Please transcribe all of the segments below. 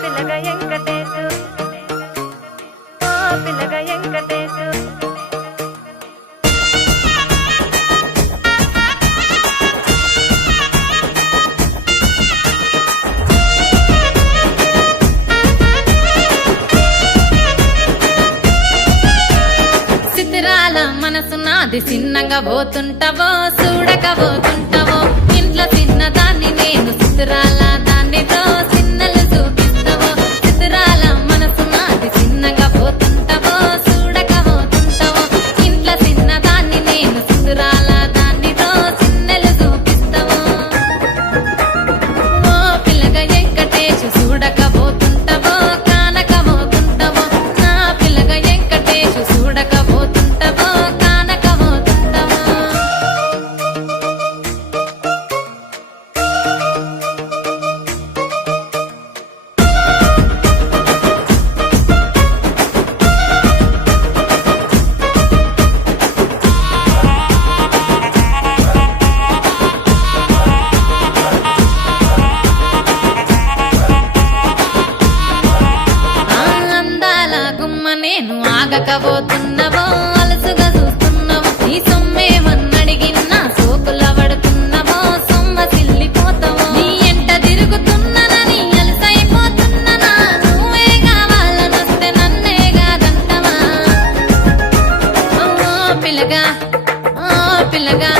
పిల్లగ వెంకటేశు ఓ పిల్లగ వెంకటేశు సిద్ధిరాల మనసు నాది చిన్నగా పోతుంటావో చూడక పోతుంటావో ఇంట్లో చిన్నదాన్ని నేను సిద్ధిరాల దాన్నితో చిన్నలు చూపిస్తావో సిద్ధిరాల మనసు నాది చిన్నగా పోతుంటావో చూడక పోతుంటావో ఇంట్లో చిన్నదాన్ని నేను సిద్ధిరాల దాన్నితో చిన్నలు చూపిస్తావో ఓ పిల్లగా వెంకటేశు చూడక పోతుంటావో కానక పోతుంటావో నా పిల్లగా వెంకటేశు చూడక పోతుంటావో కానక పోతుంటావో అందాల గుమ్మ నేను ఆగకపోతున్నవో అలసుగా చూస్తున్నవో నీ సొమ్మేమన్నడిగిన్నా సోకుల పడుతున్నవో సొమ్మ సిల్లిపోతావో నీ ఎంట తిరుగుతున్ననని అలసైపోతున్ననా నువ్వే కావాలనొస్తే నన్నే కాదంటవా ఓ పిల్లగా ఓ పిల్లగా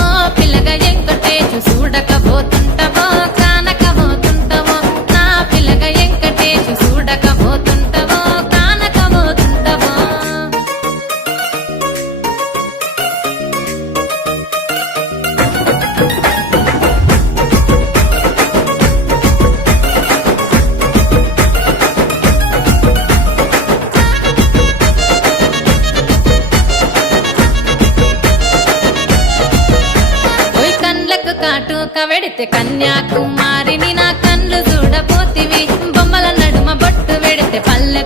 ఓ పిల్లగా వెంకటేశు చూడకపోతుంటావో కానకపోతుంటావో నా పిల్లగా వెంకటేశు చూడకపోతుంటావో కానకపోతుంటావో ఓయ్ కండ్లకు కాటుక వెడితే కన్యాకుమారిని నా కండ్లు చూడపోతివి బొమ్మల నడుమ బొట్టు వెడితే పల్లె